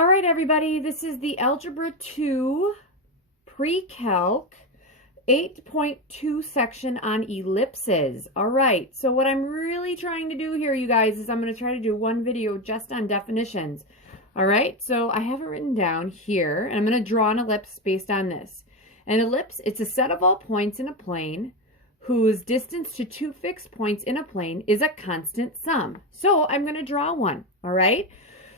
All right, everybody, this is the Algebra 2 Pre-Calc 8.2 section on ellipses. All right, so what I'm really trying to do here, you guys, is I'm going to try to do one video just on definitions. All right, so I have it written down here, and I'm going to draw an ellipse based on this. An ellipse, it's a set of all points in a plane whose distance to two fixed points in a plane is a constant sum. So I'm going to draw one, all right?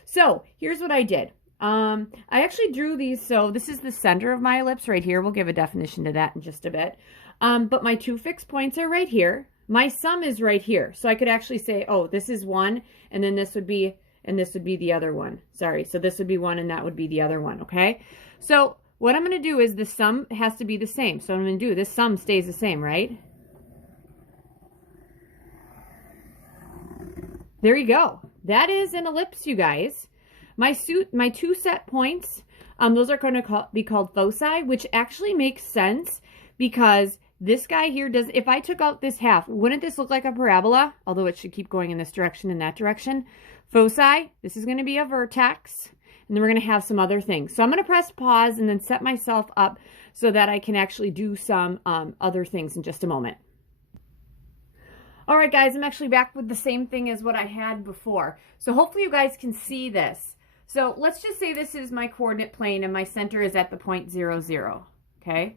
So here's what I did. I actually drew these, so this is the center of my ellipse right here. We'll give a definition to that in just a bit. But my two fixed points are right here. My sum is right here. So I could actually say, oh, this is one, and then this would be, and this would be the other one. Sorry, so this would be one, and that would be the other one, okay? So what I'm going to do is the sum has to be the same. So what I'm going to do, this sum stays the same, right? There you go. That is an ellipse, you guys. My two set points, those are going to be called foci, which actually makes sense because this guy here does, if I took out this half, wouldn't this look like a parabola? Although it should keep going in this direction and that direction. Foci, this is going to be a vertex, and then we're going to have some other things. So I'm going to press pause and then set myself up so that I can actually do some other things in just a moment. All right, guys, I'm actually back with the same thing as what I had before. So hopefully you guys can see this. So let's just say this is my coordinate plane and my center is at the point 0, 0, okay?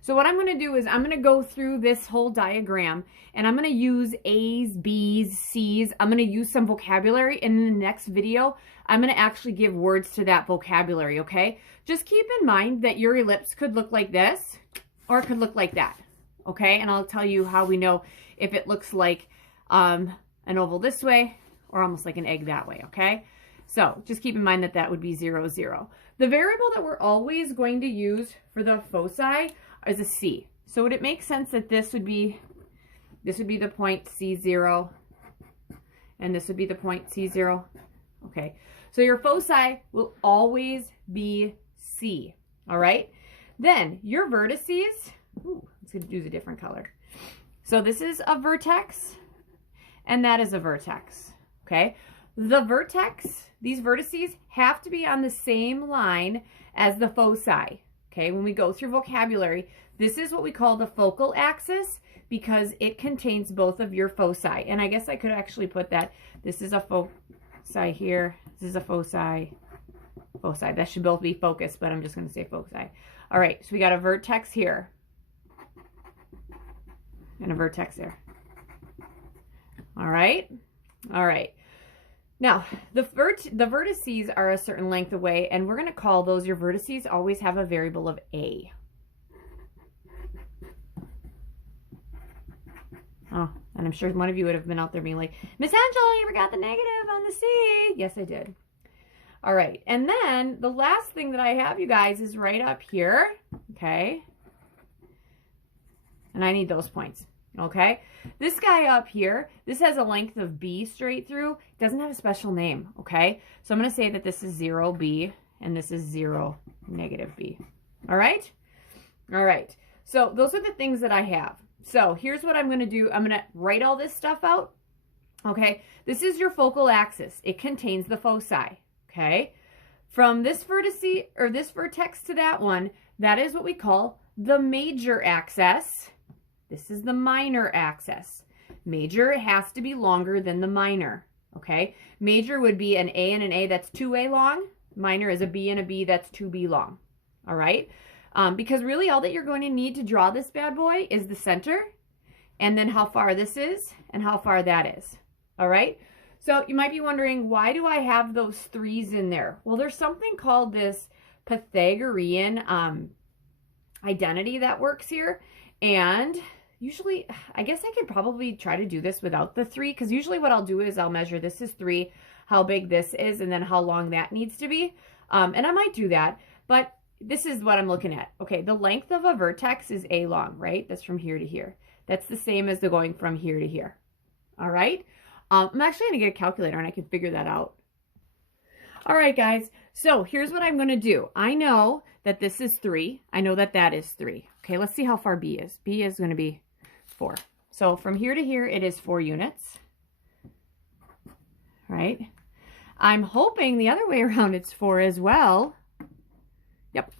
So what I'm going to do is I'm going to go through this whole diagram and I'm going to use A's, B's, C's. I'm going to use some vocabulary, and in the next video, I'm going to actually give words to that vocabulary, okay? Just keep in mind that your ellipse could look like this or it could look like that, okay? And I'll tell you how we know if it looks like an oval this way or almost like an egg that way, okay? So just keep in mind that that would be 0, 0. The variable that we're always going to use for the foci is a C. So would it make sense that this would be the point C0 and this would be the point C0? Okay, so your foci will always be C, all right? Then your vertices, let's use a different color. So this is a vertex and that is a vertex, okay? The vertex, these vertices have to be on the same line as the foci, okay? When we go through vocabulary, this is what we call the focal axis because it contains both of your foci. And I guess I could actually put that, this is a foci here, this is a foci. That should both be focus, but I'm just going to say foci. All right, so we got a vertex here and a vertex there. All right. Now, the vertices are a certain length away, and we're going to call those, your vertices always have a variable of A. Oh, and I'm sure one of you would have been out there being like, Miss Angela, you forgot the negative on the C. Yes, I did. All right, and then the last thing that I have, you guys, is right up here, okay? And I need those points. Okay, this guy up here, this has a length of B straight through. It doesn't have a special name, okay? So I'm going to say that this is 0B and this is 0, negative B. All right? All right. So those are the things that I have. So here's what I'm going to do. I'm going to write all this stuff out, okay? This is your focal axis. It contains the foci, okay? From this vertex or this vertex to that one, that is what we call the major axis. This is the minor axis. Major has to be longer than the minor, okay? Major would be an A and an A that's 2A long. Minor is a B and a B that's 2B long, all right? Because really all that you're going to need to draw this bad boy is the center and then how far this is and how far that is, all right? So you might be wondering, why do I have those 3's in there? Well, there's something called this Pythagorean identity that works here. And usually, I guess I could probably try to do this without the 3, because usually what I'll do is I'll measure this is 3, how big this is, and then how long that needs to be. And I might do that, but this is what I'm looking at. Okay, the length of a vertex is A long, right? That's from here to here. That's the same as the going from here to here. All right? I'm actually going to get a calculator and I can figure that out. All right, guys. So here's what I'm going to do. I know that this is 3. I know that that is 3. Okay, let's see how far B is. B is going to be 4. So from here to here, it is 4 units. Right? I'm hoping the other way around it's 4 as well. Yep.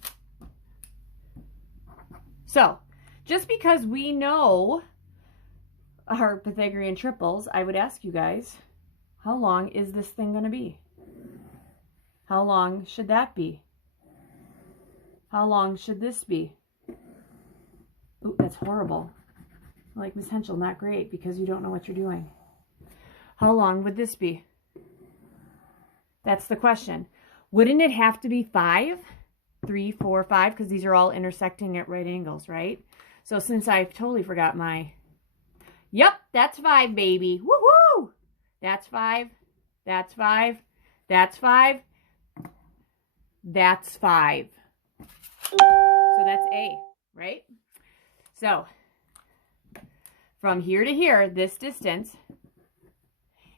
So, just because we know our Pythagorean triples, I would ask you guys, how long is this thing going to be? How long should that be? How long should this be? Ooh, that's horrible. Like, Miss Henschel, not great because you don't know what you're doing. How long would this be? That's the question. Wouldn't it have to be 5? 3, 4, 5, because these are all intersecting at right angles, right? So since I totally forgot my... Yep, that's 5, baby. Woohoo! That's 5. That's 5. That's 5. That's 5. So that's A, right? So from here to here, this distance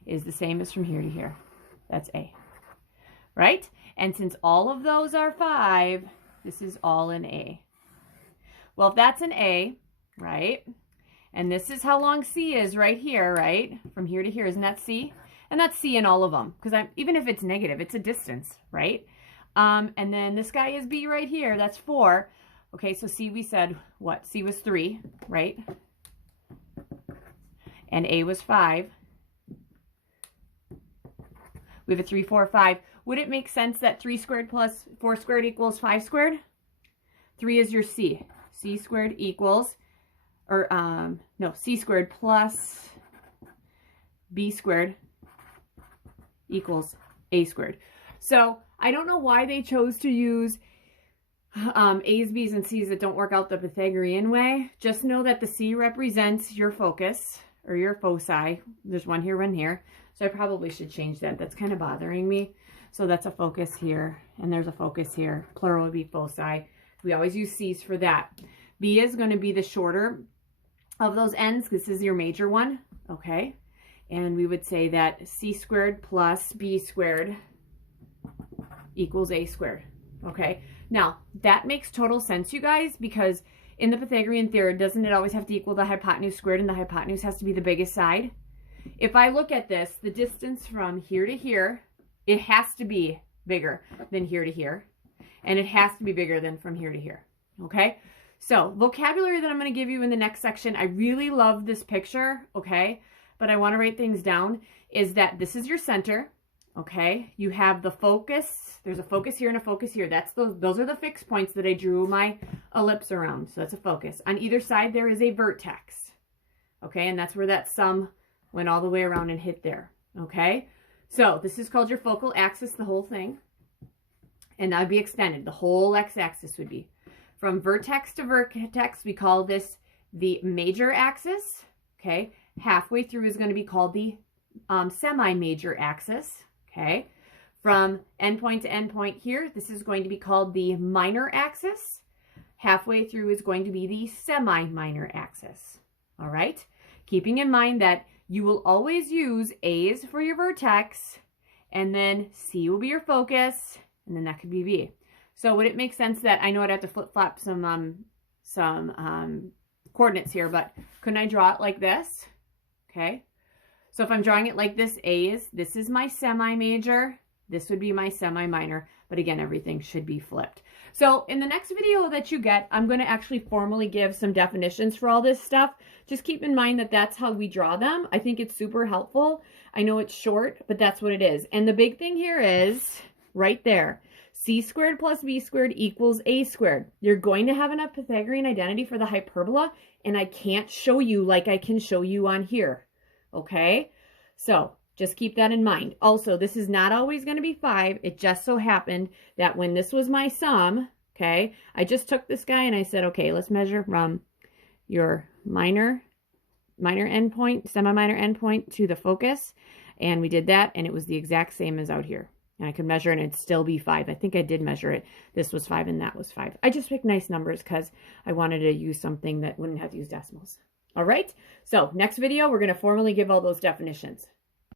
is the same as from here to here. That's A, right? And since all of those are 5, this is all an A. Well, if that's an A, right? And this is how long C is right here, right? From here to here, isn't that C? And that's C in all of them, because even if it's negative, it's a distance, right? And then this guy is B right here, that's 4. Okay, so C, we said, what? C was 3, right? And A was 5. We have a 3, 4, 5. Would it make sense that 3 squared plus 4 squared equals 5 squared? 3 is your C. C squared equals, or no, C squared plus B squared equals A squared. So I don't know why they chose to use A's, B's, and C's that don't work out the Pythagorean way. Just know that the C represents your focus or your foci. There's one here, one here. So I probably should change that. That's kind of bothering me. So that's a focus here, and there's a focus here. Plural would be foci. We always use C's for that. B is going to be the shorter of those ends. This is your major one, okay? And we would say that C squared plus B squared equals A squared, okay? Now, that makes total sense, you guys, because in the Pythagorean theorem, doesn't it always have to equal the hypotenuse squared, and the hypotenuse has to be the biggest side? If I look at this, the distance from here to here, it has to be bigger than here to here, and it has to be bigger than from here to here, okay? So, vocabulary that I'm going to give you in the next section, I really love this picture, okay? But I want to write things down, is that this is your center, okay? You have the focus. There's a focus here and a focus here. Those are the fixed points that I drew my ellipse around. So that's a focus. On either side, there is a vertex, okay? And that's where that sum went all the way around and hit there, okay? So this is called your focal axis, the whole thing. And that would be extended. The whole x-axis would be. From vertex to vertex, we call this the major axis, okay? Halfway through is going to be called the semi-major axis, okay? From endpoint to endpoint here, this is going to be called the minor axis. Halfway through is going to be the semi-minor axis, all right? Keeping in mind that you will always use A's for your vertex, and then C will be your focus, and then that could be B. So would it make sense that, I know I'd have to flip-flop some coordinates here, but couldn't I draw it like this? Okay. So if I'm drawing it like this, this is my semi-major, this would be my semi-minor, but again, everything should be flipped. So in the next video that you get, I'm going to actually formally give some definitions for all this stuff. Just keep in mind that that's how we draw them. I think it's super helpful. I know it's short, but that's what it is. And the big thing here is right there. C squared plus B squared equals A squared. You're going to have enough Pythagorean identity for the hyperbola, and I can't show you like I can show you on here. Okay? So just keep that in mind. Also, this is not always going to be 5. It just so happened that when this was my sum, okay, I just took this guy and I said, okay, let's measure from your minor endpoint, semi-minor endpoint to the focus. And we did that, and it was the exact same as out here. And I could measure and it'd still be 5. I think I did measure it. This was 5 and that was 5. I just picked nice numbers because I wanted to use something that wouldn't have to use decimals. All right. So next video, we're going to formally give all those definitions.